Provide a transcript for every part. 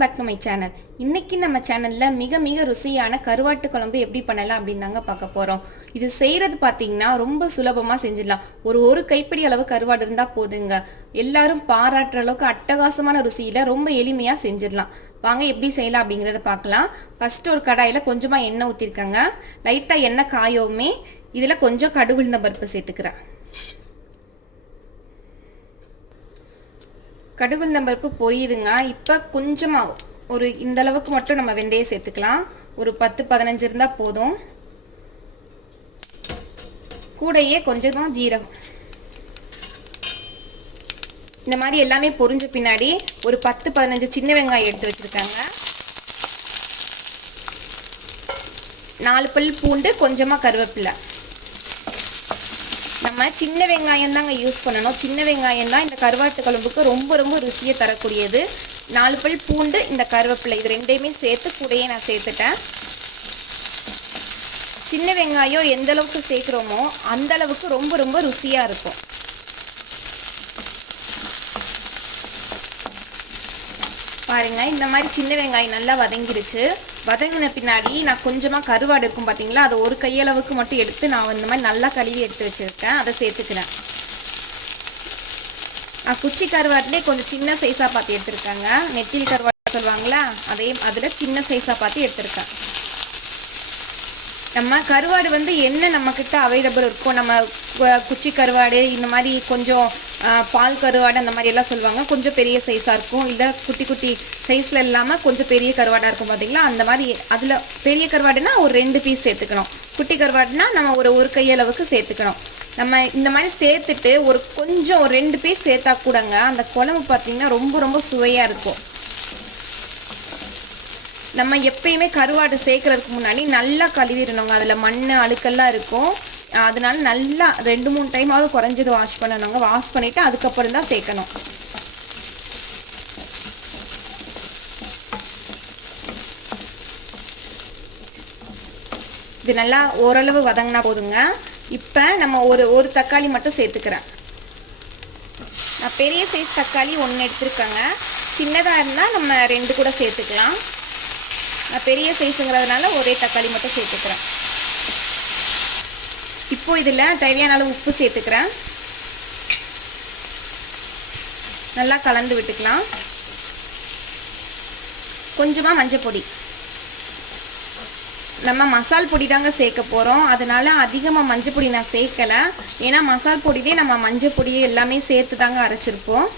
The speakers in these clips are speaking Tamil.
Back to my channel. இன்னைக்கு நம்ம சேனல்ல மிக மிக ருசியான கருவாட்டு குழம்பு எப்படி பண்ணலாம் அப்படின்னு தாங்க பார்க்க போறோம். இது செய்யறது பார்த்தீங்கன்னா ரொம்ப சுலபமா செஞ்சிடலாம். ஒரு கைப்பிடி அளவு கருவாடு இருந்தா போதுங்க. எல்லாரும் பாராட்டுற அளவுக்கு அட்டகாசமான ருசியில ரொம்ப எளிமையா செஞ்சிடலாம். வாங்க எப்படி செய்யலாம் அப்படிங்கறத பார்க்கலாம். ஃபர்ஸ்ட் ஒரு கடாயில கொஞ்சமா எண்ணெய் ஊத்திருக்காங்க. லைட்டா எண்ணெய் காயவுமே இதுல கொஞ்சம் கடுகு உளுந்தம் பருப்பு சேர்த்துக்கிறேன். கடுகு உளுந்தம் பருப்பு பொரியுதுங்க. இப்போ கொஞ்சமாக ஒரு இந்த அளவுக்கு மட்டும் நம்ம வெந்தயம் சேர்த்துக்கலாம். ஒரு 10-15 இருந்தால் போதும். கூடையே கொஞ்சமாக ஜீரகம். இந்த மாதிரி எல்லாமே பொரிஞ்ச பின்னாடி ஒரு 10-15 சின்ன வெங்காயம் எடுத்து வச்சுருக்காங்க. 4 பல் பூண்டு, கொஞ்சமாக கருவேப்பிலை. நம்ம சின்ன வெங்காயம் தாங்க யூஸ் பண்ணணும். சின்ன வெங்காயம் தான் இந்த கருவாட்டு குழம்புக்கு ரொம்ப ரொம்ப ருசியை தரக்கூடியது. 4 பல் பூண்டு, இந்த கருவேப்பிலை, இது ரெண்டையுமே சேர்த்து கூடையே நான் சேர்த்துட்டேன். சின்ன வெங்காயம் எந்த அளவுக்கு சேர்க்குறோமோ அந்த அளவுக்கு ரொம்ப ரொம்ப ருசியாக இருக்கும். பாருங்க, இந்த மாதிரி சின்ன வெங்காயம் நல்லா வதங்கிருச்சு. வதங்கின பின்னாடி நான் கொஞ்சமாக கருவாடு இருக்கும் பார்த்தீங்களா, அதை ஒரு கையளவுக்கு மட்டும் எடுத்து நான் இந்த மாதிரி நல்லா கழுவி எடுத்து வச்சுருக்கேன். அதை சேர்த்துக்கிறேன். குச்சி கருவாட்டிலே கொஞ்சம் சின்ன சைஸாக பார்த்து எடுத்துருக்காங்க. நெத்தில் கருவாடு சொல்லுவாங்களா, அதில் சின்ன சைஸாக பார்த்து எடுத்துருக்கேன். நம்ம கருவாடு என்ன நம்மக்கிட்ட அவைலபிள் இருக்கும். நம்ம குச்சி கருவாடு, இந்த மாதிரி கொஞ்சம் பால் கருவாடு அந்த மாதிரி எல்லாம் சொல்லுவாங்க. கொஞ்சம் பெரிய சைஸாக இருக்கும். இல்லை குட்டி குட்டி சைஸில் இல்லாமல் கொஞ்சம் பெரிய கருவாடாக இருக்கும் பார்த்தீங்களா, அந்த மாதிரி. அதில் பெரிய கருவாடுனா ஒரு 2 பீஸ் சேர்த்துக்கணும். குட்டி கருவாடுனா நம்ம ஒரு கையளவுக்கு சேர்த்துக்கணும். நம்ம இந்த மாதிரி சேர்த்துட்டு கொஞ்சம் 2 பீஸ் சேர்த்தா கூடங்க அந்த குழம்பு பார்த்தீங்கன்னா ரொம்ப ரொம்ப சுவையாக இருக்கும். நம்ம எப்பயுமே கருவாடு சேர்க்கறதுக்கு முன்னாடி நல்லா கழுவிடணுங்க. அதில் மண் அழுக்கெல்லாம் இருக்கும். அதனால நல்லா 2-3 டைமாவது குறைஞ்சது வாஷ் பண்ணணுங்க. வாஷ் பண்ணிவிட்டு அதுக்கப்புறம் தான் சேர்க்கணும். இது நல்லா ஓரளவு வதங்கினா போதுங்க. இப்போ நம்ம ஒரு தக்காளி மட்டும் சேர்த்துக்கிறேன். நான் பெரிய சைஸ் தக்காளி 1 எடுத்துருக்கேங்க. சின்னதாக இருந்தால் நம்ம 2 கூட சேர்த்துக்கலாம். நான் பெரிய சைஸுங்கிறதுனால ஒரே தக்காளி மட்டும் சேர்த்துக்கிறேன். இப்போ இதில் தேவையான அளவு உப்பு சேர்த்துக்கிறேன். நல்லா கலந்து விட்டுக்கலாம். கொஞ்சமாக மஞ்சள் பொடி. நம்ம மசால் பொடி தாங்க சேர்க்க போகிறோம். அதனால அதிகமாக மஞ்சள் பொடி நான் சேர்க்கலை. ஏன்னா மசால் பொடியிலே நம்ம மஞ்சள் பொடியை எல்லாமே சேர்த்து தாங்க அரைச்சிருப்போம்.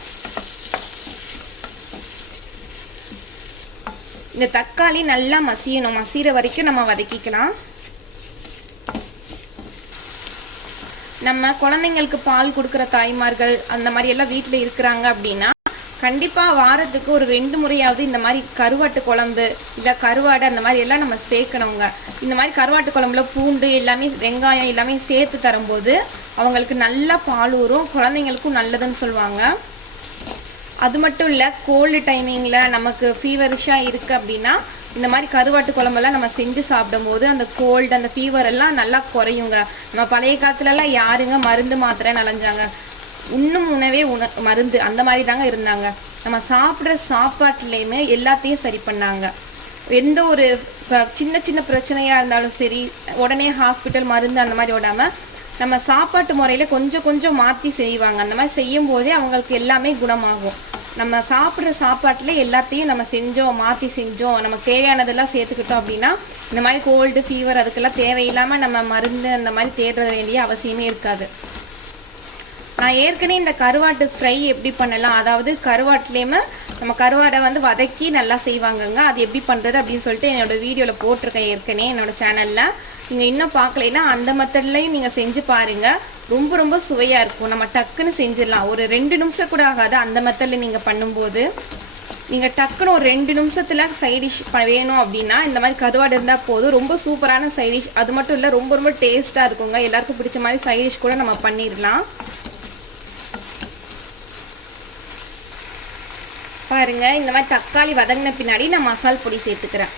இந்த தக்காளி நல்லா மசியணும். மசிகிற வரைக்கும் நம்ம வதக்கிக்கலாம். நம்ம குழந்தைங்களுக்கு பால் கொடுக்குற தாய்மார்கள் அந்த மாதிரி எல்லாம் வீட்டில் இருக்கிறாங்க அப்படின்னா கண்டிப்பாக வாரத்துக்கு ஒரு 2 முறையாவது இந்த மாதிரி கருவாட்டு குழம்பு இல்லை கருவாடு அந்த மாதிரி எல்லாம் நம்ம சேர்க்கணுங்க. இந்த மாதிரி கருவாட்டு குழம்புல பூண்டு எல்லாமே வெங்காயம் எல்லாமே சேர்த்து தரும்போது அவங்களுக்கு நல்லா பால் ஊறும். குழந்தைங்களுக்கும் நல்லதுன்னு சொல்லுவாங்க. அது மட்டும் இல்லை, கோல்டு டைமிங்கில் நமக்கு ஃபீவரிஷாக இருக்குது அப்படின்னா இந்த மாதிரி கருவாட்டு குழம்பெல்லாம் நம்ம செஞ்சு சாப்பிடும்போது அந்த கோல்டு அந்த ஃபீவர் எல்லாம் நல்லா குறையுங்க. நம்ம பழைய காலத்துலலாம் யாருங்க மருந்து மாத்திரை நனைஞ்சாங்க. உண்ணும் உணவே மருந்து, அந்த மாதிரி தாங்க இருந்தாங்க. நம்ம சாப்பிட்ற சாப்பாட்டுலேயுமே எல்லாத்தையும் சரி பண்ணாங்க. எந்த ஒரு சின்ன சின்ன பிரச்சனையாக இருந்தாலும் சரி உடனே ஹாஸ்பிட்டல் மருந்து அந்த மாதிரி விடாமல் நம்ம சாப்பாட்டு முறையில் கொஞ்சம் கொஞ்சம் மாற்றி செய்வாங்க. அந்த மாதிரி செய்யும் போதே அவங்களுக்கு எல்லாமே குணமாகும். நம்ம சாப்பிட்ற சாப்பாட்டில் எல்லாத்தையும் நம்ம மாற்றி செஞ்சோம், நமக்கு தேவையானதெல்லாம் சேர்த்துக்கிட்டோம் அப்படின்னா இந்த மாதிரி கோல்டு ஃபீவர் அதுக்கெல்லாம் தேவையில்லாமல் நம்ம மருந்து அந்த மாதிரி தேட வேண்டிய அவசியமே இருக்காது. நான் ஏற்கனவே இந்த கருவாட்டு ஃப்ரை எப்படி பண்ணலாம், அதாவது கருவாட்டிலேயுமே நம்ம கருவாடை வதக்கி நல்லா செய்வாங்கங்க. அது எப்படி பண்ணுறது அப்படின்னு சொல்லிட்டு என்னோடய வீடியோவில் போட்டிருக்கேன் ஏற்கனவே என்னோடய சேனலில். நீங்கள் இன்னும் பார்க்கலைன்னா அந்த மெத்தட்லையும் நீங்கள் செஞ்சு பாருங்கள். ரொம்ப ரொம்ப சுவையாக இருக்கும். நம்ம டக்குன்னு செஞ்சிடலாம். ஒரு 2 நிமிஷம் கூட ஆகாது. அந்த மெத்தடில் நீங்கள் பண்ணும்போது நீங்கள் டக்குன்னு ஒரு 2 நிமிஷத்தில் சைடிஷ் வேணும் அப்படின்னா இந்த மாதிரி கருவாடு இருந்தால் போதும். ரொம்ப சூப்பரான சைடிஷ். அது மட்டும் இல்லை, ரொம்ப ரொம்ப டேஸ்ட்டாக இருக்குங்க. எல்லாருக்கும் பிடிச்ச மாதிரி சைடிஷ் கூட நம்ம பண்ணிடலாம். பாருங்க, இந்த மாதிரி தக்காளி வதங்கின பின்னாடி நான் மசால் பொடி சேர்த்துக்கிறேன்.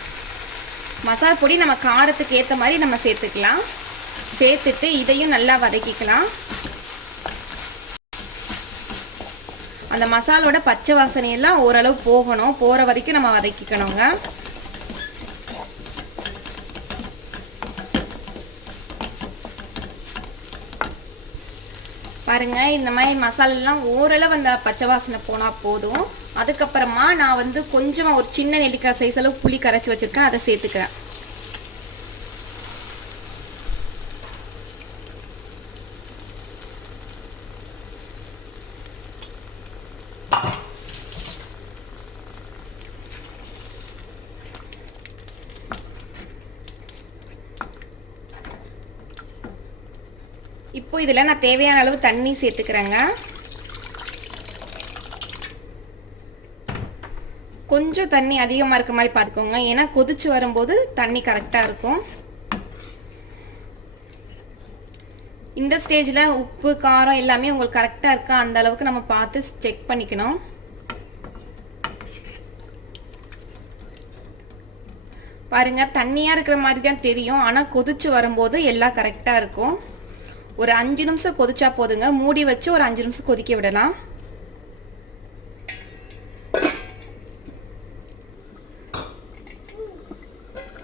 மசால் பொடி நம்ம காரத்துக்கு ஏற்ற மாதிரி நம்ம சேர்த்துக்கலாம். சேர்த்துட்டு இதையும் நல்லா வதக்கிக்கலாம். அந்த மசாலோட பச்சை வாசனையெல்லாம் ஓரளவு போகணும், போகிற வரைக்கும் நம்ம வதக்கிக்கணுங்க. பாருங்க, இந்த மாதிரி மசாலெல்லாம் ஓரளவு அந்த பச்சை வாசனை போனால் போதும். அதுக்கப்புறமா நான் வந்து கொஞ்சமாக ஒரு சின்ன நெல்லிக்காய் சைஸ் அளவு புளி கரைச்சி வச்சுருக்கேன், அதை சேர்த்துக்கிறேன். இப்போ இதில் நான் தேவையான அளவு தண்ணி சேர்த்துக்கிறேங்க. கொஞ்சம் தண்ணி அதிகமாக இருக்க மாதிரி பார்த்துக்கோங்க, ஏன்னா கொதிச்சு வரும்போது தண்ணி கரெக்டாக இருக்கும். இந்த ஸ்டேஜில் உப்பு காரம் எல்லாமே உங்களுக்கு கரெக்டாக இருக்கா அந்த அளவுக்கு நம்ம பார்த்து செக் பண்ணிக்கணும். பாருங்க, தண்ணியாக இருக்கிற மாதிரி தான் தெரியும், ஆனால் கொதிச்சு வரும்போது எல்லாம் கரெக்டாக இருக்கும். ஒரு 5 நிமிஷம் கொதிச்சா போதுங்க. மூடி வச்சு ஒரு 5 நிமிஷம் கொதிக்க விடலாம்.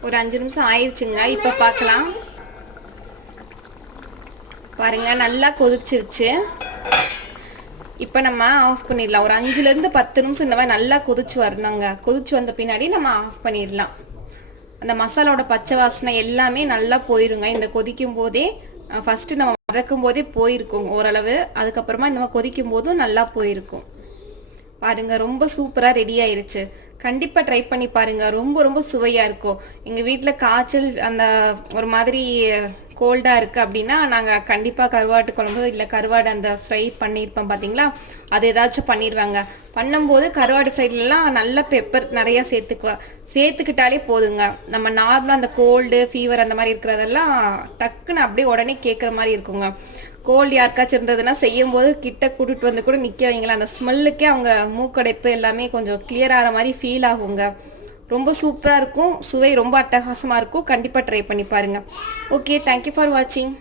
ஒரு 5 நிமிஷம் ஆயிடுச்சுங்க. இப்போ பார்க்கலாம். பாருங்க, நல்லா கொதிச்சிருச்சு. இப்போ நம்ம ஆஃப் பண்ணிடலாம். ஒரு 5லேருந்து 10 நிமிஷம் இந்த மாதிரி நல்லா கொதிச்சு வரணுங்க. கொதிச்சு வந்த பின்னாடி நம்ம ஆஃப் பண்ணிடலாம். அந்த மசாலாவோட பச்சை வாசனை எல்லாமே நல்லா போயிருங்க. இந்த கொதிக்கும் போதே ஃபஸ்ட்டு நம்ம வதக்கும் போதே போயிருக்கும் ஓரளவு, அதுக்கப்புறமா இந்த மாதிரி கொதிக்கும் போதும் நல்லா போயிருக்கும். பாருங்க, ரொம்ப சூப்பராக ரெடி ஆயிருச்சு. கண்டிப்பாக ட்ரை பண்ணி பாருங்க, ரொம்ப ரொம்ப சுவையாக இருக்கும். எங்கள் வீட்டில் காய்ச்சல் அந்த ஒரு மாதிரி கோல்டாக இருக்குது அப்படின்னா நாங்கள் கண்டிப்பாக கருவாட்டு குழம்பு இல்லை கருவாடு அந்த ஃப்ரை பண்ணியிருப்போம் பார்த்தீங்களா, அது ஏதாச்சும் பண்ணிடுவாங்க. பண்ணும்போது கருவாடு ஃப்ரைலாம் நல்ல பெப்பர் நிறையா சேர்த்துக்கிட்டாலே போதுங்க. நம்ம நார்மலாக அந்த கோல்டு ஃபீவர் அந்த மாதிரி இருக்கிறதெல்லாம் டக்குன்னு அப்படியே உடனே கேட்குற மாதிரி இருக்குங்க. கோல்டு யாருக்காச்சும் இருந்ததுன்னா செய்யும் போது கிட்ட கூட்டிட்டு வந்து கூட நிற்க வைங்களா, அந்த ஸ்மெல்லுக்கே அவங்க மூக்கடைப்பு எல்லாமே கொஞ்சம் கிளியர் ஆகிற மாதிரி ஃபீல் ஆகுங்க. ரொம்ப சூப்பராக இருக்கும், சுவை ரொம்ப அட்டகாசமாக இருக்கும். கண்டிப்பாக ட்ரை பண்ணி பாருங்கள். ஓகே, தேங்க்யூ ஃபார் வாட்சிங்.